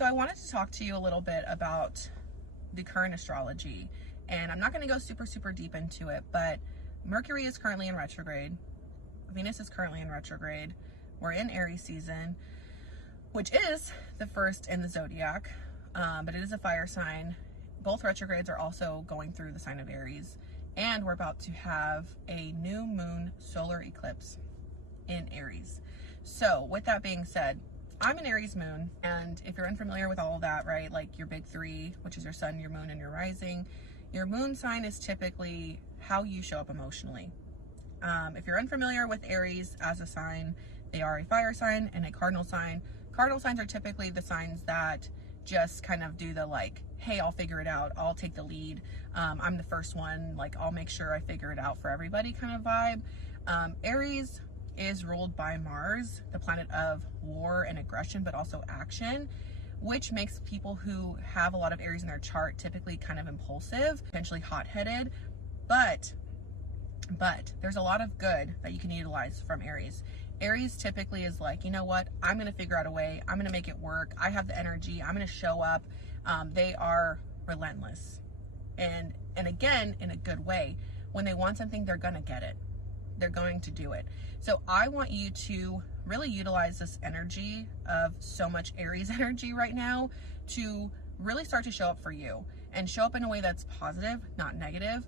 So I wanted to talk to you a little bit about the current astrology, and I'm not going to go super deep into it, but Mercury is currently in retrograde. Venus is currently in retrograde. We're in Aries season, which is the first in the zodiac, but it is a fire sign. Both retrogrades are also going through the sign of Aries, and we're about to have a new moon solar eclipse in Aries. So with that being said, I'm an Aries moon, and if you're unfamiliar with all of that, right, like your big three, which is your sun, your moon, and your rising, your moon sign is typically how you show up emotionally. If you're unfamiliar with Aries as a sign, they are a fire sign and a cardinal sign. Cardinal signs are typically the signs that just kind of do the like, hey, I'll figure it out, I'll take the lead, I'm the first one, like I'll make sure I figure it out for everybody kind of vibe. Aries is ruled by Mars, the planet of war and aggression, but also action, which makes people who have a lot of Aries in their chart typically kind of impulsive, potentially hot-headed, but there's a lot of good that you can utilize from Aries. Aries typically is like, you know what, I'm going to figure out a way, I'm going to make it work, I have the energy, I'm going to show up. They are relentless, and again, in a good way. When they want something, they're going to get it. They're going to do it. So I want you to really utilize this energy of so much Aries energy right now to really start to show up for you, and show up in a way that's positive, not negative,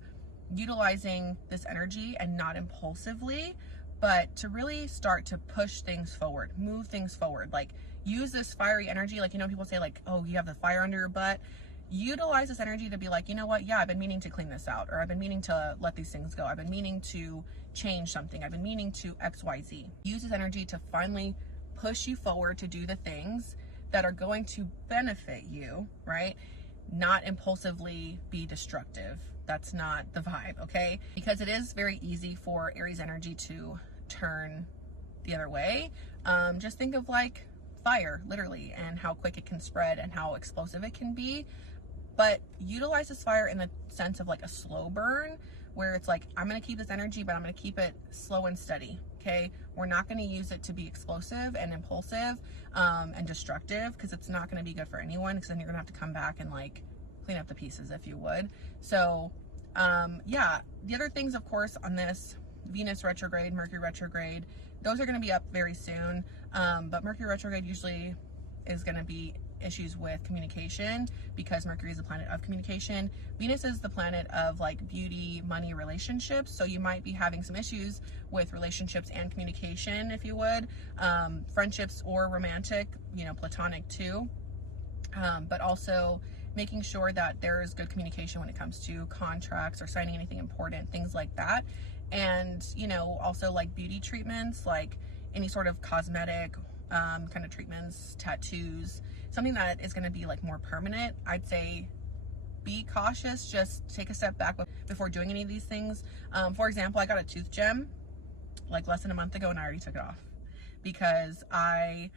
utilizing this energy and not impulsively, but to really start to push things forward, move things forward. Like, use this fiery energy. Like, you know, people say like, oh, you have the fire under your butt. Utilize this energy to be like, you know what, yeah, I've been meaning to clean this out, or I've been meaning to let these things go, I've been meaning to change something, I've been meaning to XYZ. Use this energy to finally push you forward to do the things that are going to benefit you, right? Not impulsively be destructive. That's not the vibe, okay? Because it is very easy for Aries energy to turn the other way. Just think of like fire, literally, and how quick it can spread and how explosive it can be. But utilize this fire in the sense of like a slow burn, where it's like, I'm going to keep this energy, but I'm going to keep it slow and steady. Okay. We're not going to use it to be explosive and impulsive, and destructive, because it's not going to be good for anyone, because then you're going to have to come back and like clean up the pieces, if you would. So, yeah, the other things, of course, on this Venus retrograde, Mercury retrograde, those are going to be up very soon. But Mercury retrograde usually is going to be issues with communication, because Mercury is the planet of communication. Venus is the planet of like beauty, money, relationships. So you might be having some issues with relationships and communication, if you would, friendships or romantic, you know, platonic too. But also making sure that there is good communication when it comes to contracts or signing anything important, things like that. And, you know, also like beauty treatments, like any sort of cosmetic kind of treatments, tattoos, something that is going to be like more permanent. I'd say be cautious, just take a step back before doing any of these things. For example, I got a tooth gem like less than a month ago, and I already took it off because I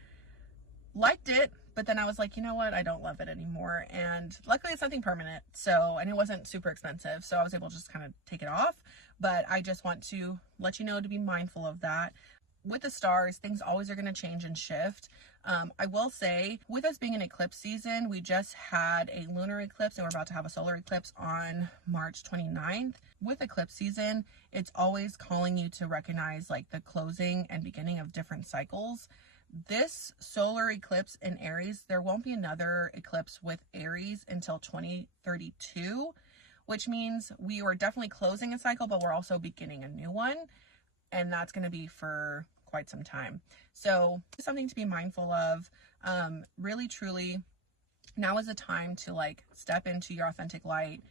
liked it, but then I was like, you know what, I don't love it anymore. And luckily it's something permanent, so, and it wasn't super expensive, so I was able to just kind of take it off. But I just want to let you know to be mindful of that. With the stars, things always are going to change and shift. I will say, with us being an eclipse season, we just had a lunar eclipse, and we're about to have a solar eclipse on March 29th. With eclipse season, it's always calling you to recognize like the closing and beginning of different cycles. This solar eclipse in Aries, there won't be another eclipse with Aries until 2032, which means we are definitely closing a cycle, but we're also beginning a new one. And that's going to be for quite some time. So something to be mindful of. Really, truly, now is the time to like step into your authentic light,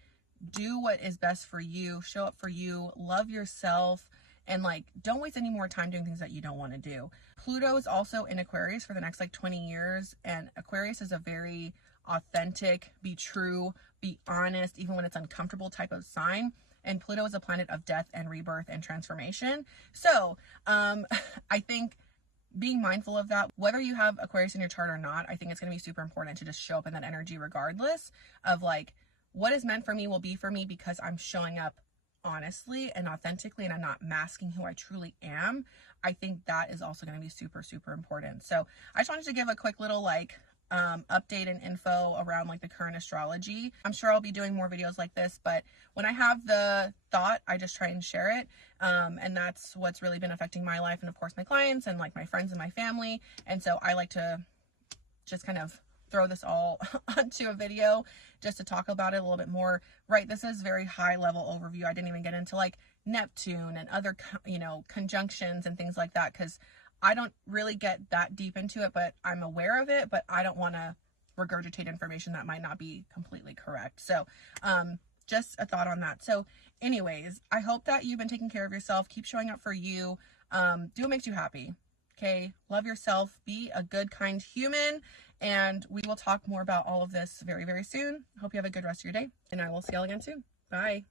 do what is best for you, show up for you, love yourself, and like don't waste any more time doing things that you don't want to do. Pluto is also in Aquarius for the next like 20 years, and Aquarius is a very authentic, be true, be honest, even when it's uncomfortable type of sign. And Pluto is a planet of death and rebirth and transformation. So I think being mindful of that, whether you have Aquarius in your chart or not, I think it's going to be super important to just show up in that energy regardless of like, what is meant for me will be for me, because I'm showing up honestly and authentically, and I'm not masking who I truly am. I think that is also going to be super, super important. So I just wanted to give a quick little like update and info around like the current astrology. I'm sure I'll be doing more videos like this, but when I have the thought, I just try and share it. And that's what's really been affecting my life and of course my clients and like my friends and my family. And so I like to just kind of throw this all onto a video just to talk about it a little bit more. Right, this is very high level overview. I didn't even get into like Neptune and other, you know, conjunctions and things like that, because I don't really get that deep into it, but I'm aware of it, but I don't want to regurgitate information that might not be completely correct. So just a thought on that. So anyways, I hope that you've been taking care of yourself. Keep showing up for you. Do what makes you happy. Okay, love yourself, be a good, kind human, and we will talk more about all of this very, very soon. Hope you have a good rest of your day, and I will see y'all again soon. Bye.